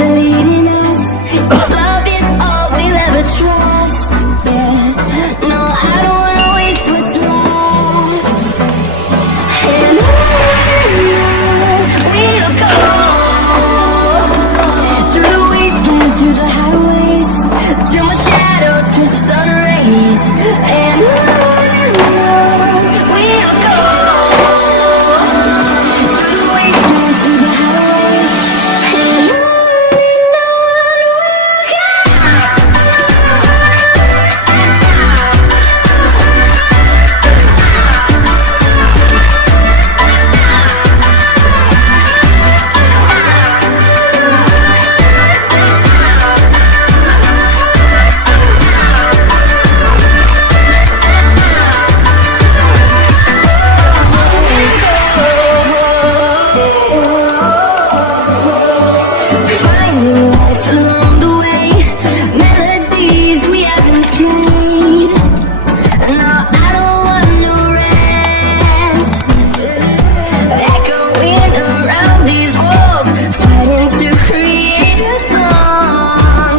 are leading us. Love is all we'll ever trust. Yeah, no, I don't wanna waste what's left. And on we'll go, through the wastelands, through the highways, till my shadow turns to sun rays. And on we'll go, through the wastelands, through the highways, and on finding life along the way, melodies we haven't played. No, I don't want no rest. Echoing around these walls, fighting to create a song.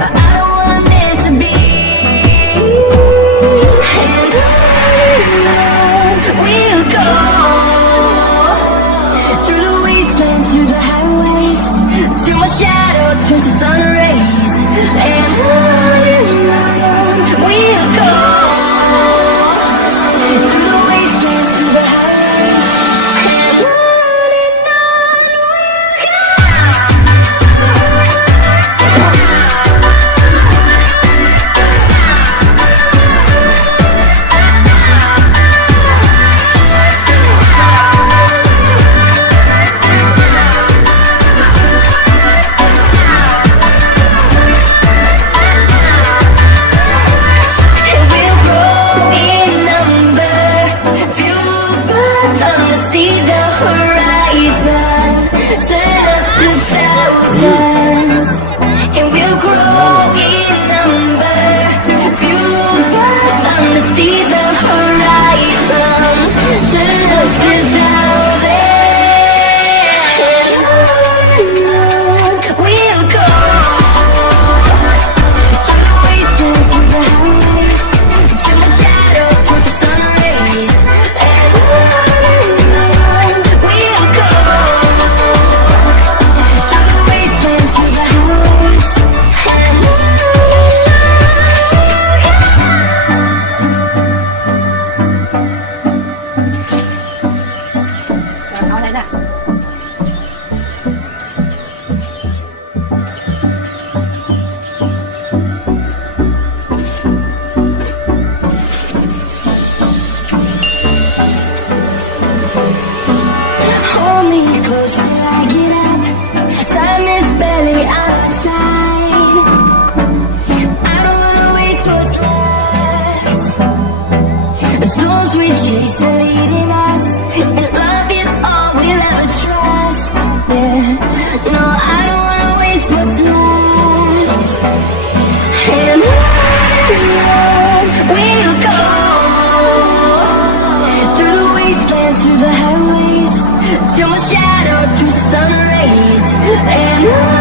I don't wanna miss a beat. And on we'll go, through the wastelands, through the highways, till my shadow turns to sun rays. And on we'll go, through the wastelands, through the highways, and on we'll grow in number, fueled by them to see the horizon, turn us to thousands. And we'll grow in number, fueled by them to see the horizon, turn us to thousands. And on we'll go, through the wastelands, through the highways, till my shadow turns to sun rays. And on we'll go, through the wastelands, through the highways, and on. Hold me close till I get up. Time is barely on our side. I don't wanna waste what's left. The storms we chase are leading us, and love is all we'll ever trust. Yeah, no, I don't wanna waste what's left. And on we'll go, through the wastelands, through the highways, till my shadow turns to sun rays. And on